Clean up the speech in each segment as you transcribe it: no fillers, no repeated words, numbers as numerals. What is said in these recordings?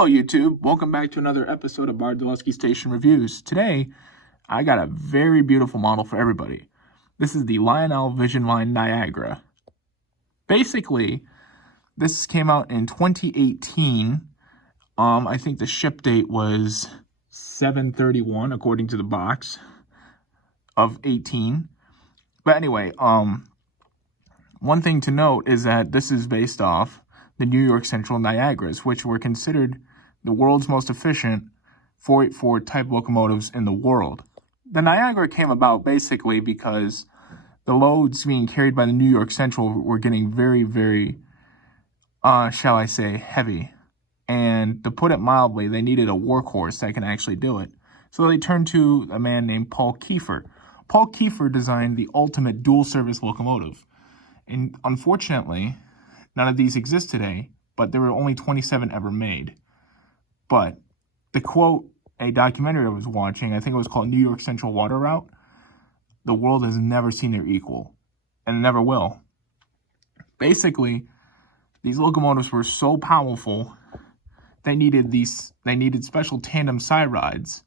Hello, YouTube. Welcome back to another episode of Bardolowski Station Reviews. Today, I got a very beautiful model for everybody. This is the Lionel Vision Line Niagara. Basically, this came out in 2018. I think the ship date was 7/31, according to the box, of 18. But anyway, one thing to note is that this is based off the New York Central Niagaras, which were considered the world's most efficient 484 type locomotives in the world. The Niagara came about basically because the loads being carried by the New York Central were getting very, very, shall I say, heavy. And to put it mildly, they needed a workhorse that can actually do it. So they turned to a man named Paul Kiefer. Paul Kiefer designed the ultimate dual-service locomotive. And unfortunately, none of these exist today, but there were only 27 ever made. But to quote a documentary I was watching, I think it was called New York Central Water Route, the world has never seen their equal, and never will. Basically, these locomotives were so powerful, they needed special tandem side rides.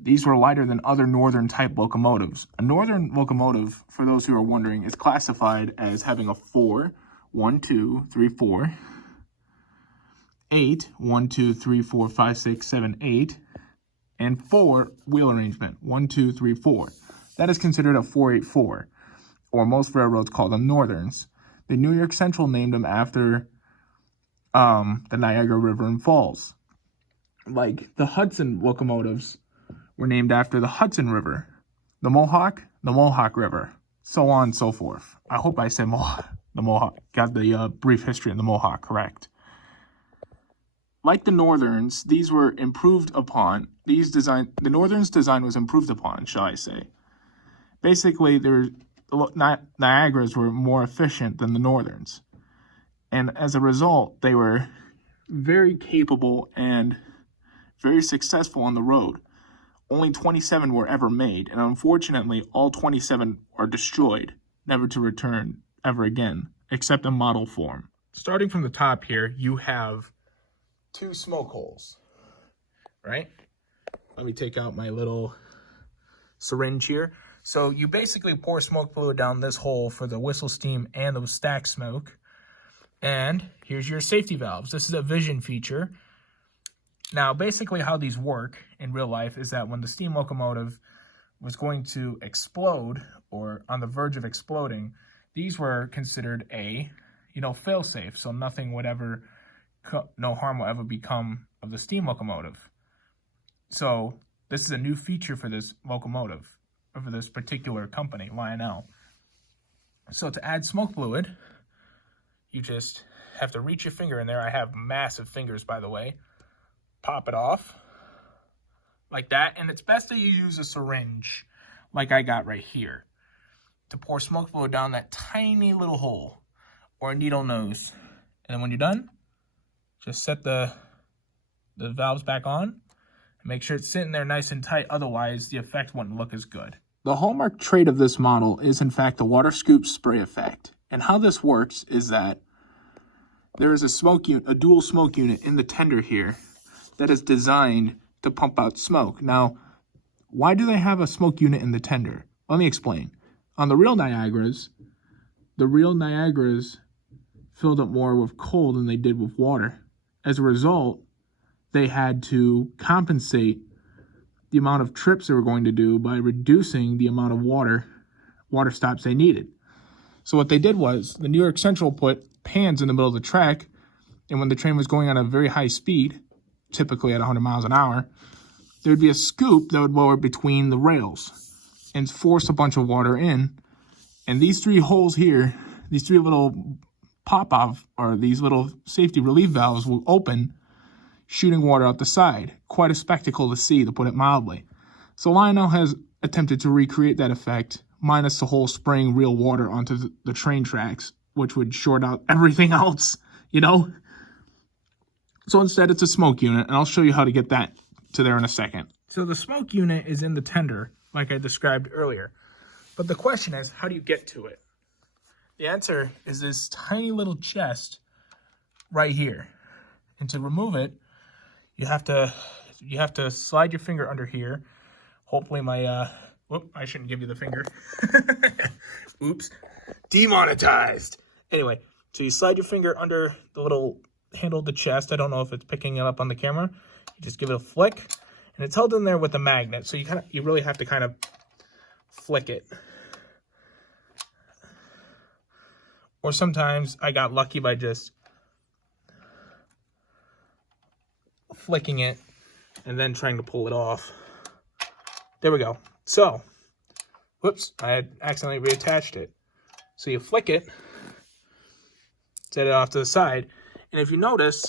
These were lighter than other northern type locomotives. A northern locomotive, for those who are wondering, is classified as having a 4, 1, 2, 3, 4, 8, 1, 2, 3, 4, 5, 6, 7, 8, and 4 wheel arrangement, 1, 2, 3, 4. That is considered a 484, or most railroads call them northerns. The New York Central named them after the Niagara River and Falls. Like the Hudson locomotives were named after the Hudson River, the Mohawk River, so on and so forth. I hope I said the Mohawk, got the brief history of the Mohawk correct. Like the Northerns, these were improved upon. The Northern's design was improved upon, shall I say. Basically, Niagaras were more efficient than the Northerns. And as a result, they were very capable and very successful on the road. Only 27 were ever made, and unfortunately, all 27 are destroyed, never to return ever again, except in model form. Starting from the top here, you have 2 smoke holes, right? Let me take out my little syringe here. So you basically pour smoke fluid down this hole for the whistle steam and the stack smoke. And here's your safety valves. This is a vision feature. Now, basically how these work in real life is that when the steam locomotive was going to explode or on the verge of exploding, these were considered a, fail-safe. So nothing would ever, no harm will ever become of the steam locomotive. So this is a new feature for this locomotive, or for this particular company, Lionel. So to add smoke fluid, you just have to reach your finger in there. I have massive fingers, by the way. Pop it off like that, and it's best that you use a syringe like I got right here to pour smoke fluid down that tiny little hole, or a needle nose. And then when you're done, just set the valves back on and make sure it's sitting there nice and tight, otherwise the effect wouldn't look as good. The hallmark trait of this model is in fact the water scoop spray effect. And how this works is that there is a dual smoke unit in the tender here that is designed to pump out smoke. Now, why do they have a smoke unit in the tender? Let me explain. On the real Niagaras filled up more with coal than they did with water. As a result, they had to compensate the amount of trips they were going to do by reducing the amount of water stops they needed. So what they did was, the New York Central put pans in the middle of the track, and when the train was going on a very high speed, typically at 100 miles an hour, there would be a scoop that would lower between the rails and force a bunch of water in. And these 3 holes here, these 3 little pop-off, or these little safety relief valves will open, shooting water out the side. Quite a spectacle to see, to put it mildly. So Lionel has attempted to recreate that effect, minus the whole spraying real water onto the train tracks, which would short out everything else, So instead, it's a smoke unit, and I'll show you how to get that to there in a second. So the smoke unit is in the tender, like I described earlier. But the question is, how do you get to it? The answer is this tiny little chest right here. And to remove it, you have to slide your finger under here. Hopefully my whoop, I shouldn't give you the finger. Oops. Demonetized. Anyway, so you slide your finger under the little handle of the chest. I don't know if it's picking it up on the camera. You just give it a flick, and it's held in there with a magnet. So you really have to kind of flick it. Or sometimes I got lucky by just flicking it and then trying to pull it off. There we go. So, whoops, I had accidentally reattached it. So you flick it, set it off to the side, and if you notice,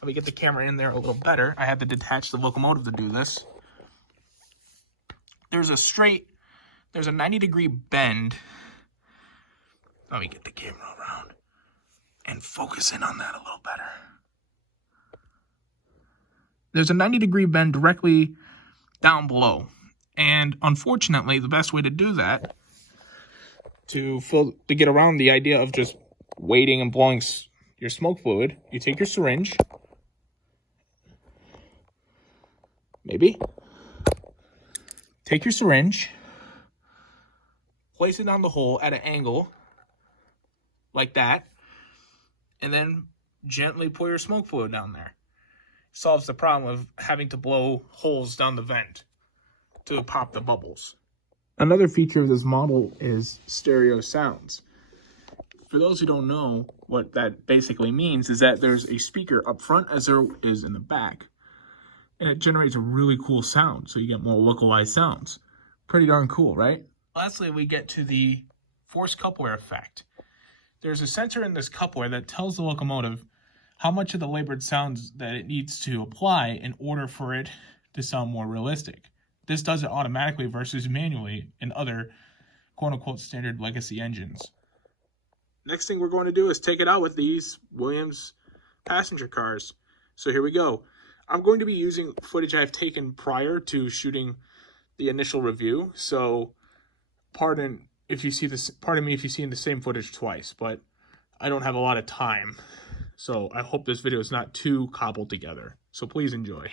let me get the camera in there a little better. I had to detach the locomotive to do this. There's a 90-degree bend. Let me get the camera around and focus in on that a little better. There's a 90-degree bend directly down below. And unfortunately, the best way to do that, to get around the idea of just waiting and blowing your smoke fluid, you take your syringe, take your syringe, place it down the hole at an angle, like that, and then gently pour your smoke fluid down there. Solves the problem of having to blow holes down the vent to pop the bubbles. Another feature of this model is stereo sounds. For those who don't know, what that basically means is that there's a speaker up front as there is in the back. And it generates a really cool sound, so you get more localized sounds. Pretty darn cool, right? Lastly, we get to the forced coupler effect. There's a sensor in this coupler that tells the locomotive how much of the labored sounds that it needs to apply in order for it to sound more realistic. This does it automatically versus manually in other quote-unquote standard legacy engines. Next thing we're going to do is take it out with these Williams passenger cars. So here we go. I'm going to be using footage I've taken prior to shooting the initial review. So pardon me if you've seen the same footage twice, but I don't have a lot of time. So I hope this video is not too cobbled together. So please enjoy.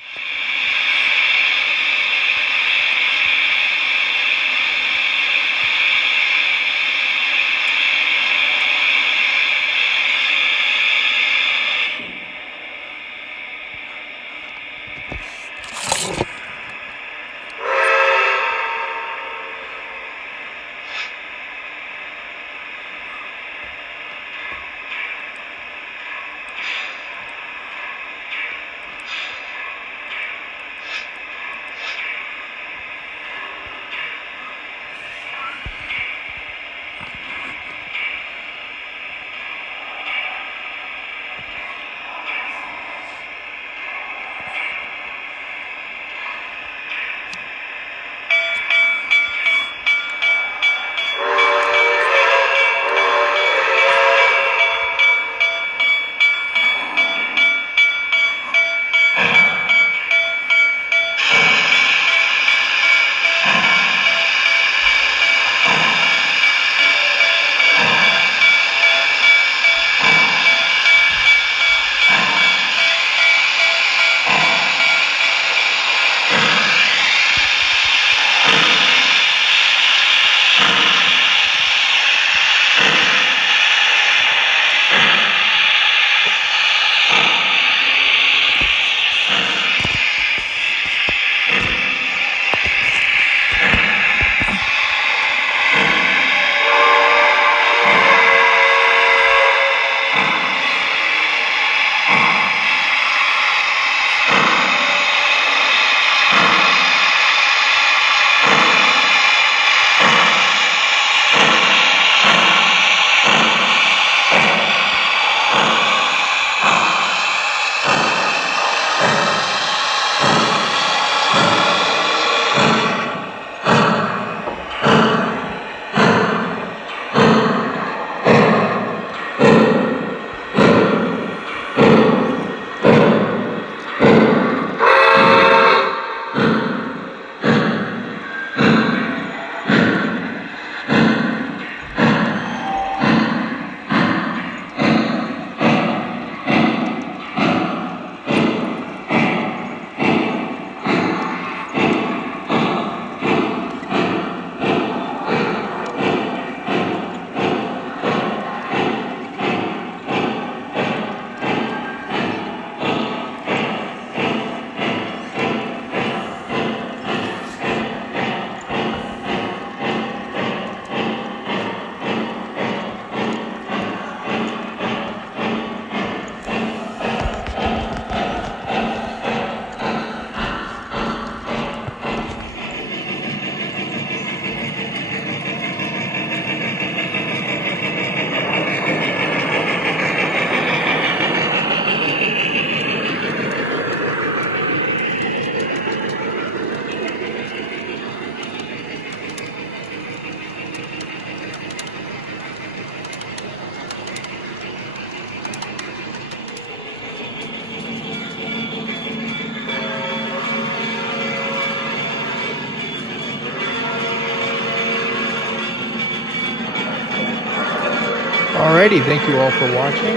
Alrighty, thank you all for watching.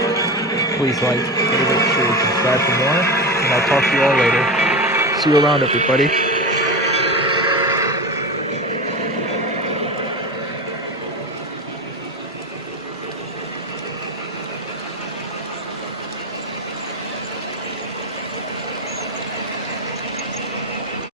Please like, favorite, share, subscribe for more, and I'll talk to you all later. See you around, everybody.